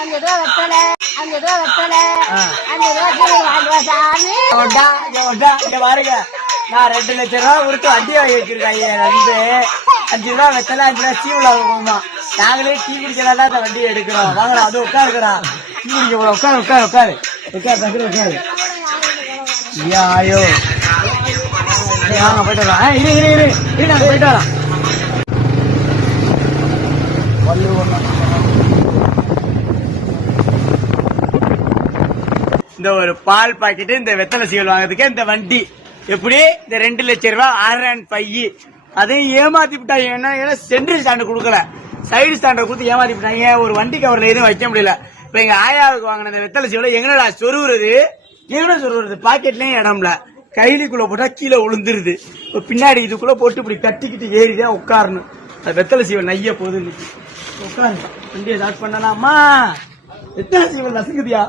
5 ரூபா வெத்தலை 5 ரூபா வெத்தலை 5 ரூபா வாங்குவா சாமி. பாருங்க, நான் 2 லட்சம் ரூபா கொடுத்து வண்டி வாங்கி வச்சிருக்காங்க. 5 ரூபா வெத்தலை 5 ரூபா சீவுல போகுமா. நாங்களே டீ குடிக்கலாம் தான் வண்டியை எடுக்கிறோம். வாங்கடா, அது உட்காருக்கடா, டீ குடிக்க போல. உட்காரு உட்காரு உட்காரு உட்காரு தங்குற உட்காரு. ஐயோ வாங்க போயிட்டு வரலாம். இரு நாங்க போயிட்டு வரலாம். இந்த ஒரு பால் பாக்கெட்டு, இந்த வெத்தலை சீவல் வாங்குறதுக்கு இந்த வண்டி எப்படி இந்த 2 லட்சம் ரூபாய் ஆர்ஆன் பையி அதையும் ஏமாத்தி விட்டாங்க. என்ன சென்ட்ரல் ஸ்டாண்டர்ட் கொடுக்கல, சைடு ஸ்டாண்டர்ட் கொடுத்து ஏமாத்தி விட்டாங்க. ஒரு வண்டி கவர்ல எதுவும் வைக்க முடியல. இப்ப எங்க ஆயாவுக்கு வாங்கின இந்த வெத்தலை சீவல எங்கடா சொருவுறது, எங்கடா சொருவுறது, பாக்கெட்லயும் இடம்ல, கைலிக்குள்ள போட்டா கீழே விழுந்துருது. இப்ப பின்னாடி இதுக்குள்ள போட்டு இப்படி கட்டிக்கிட்டு ஏறிதான் உட்காரணும். அது வெத்தலை சீவல் நைய போகுது. உட்காரு, வண்டியை ஸ்டார்ட் பண்ணலாமா? வெத்தலை சீவல் நசுக்குதியா?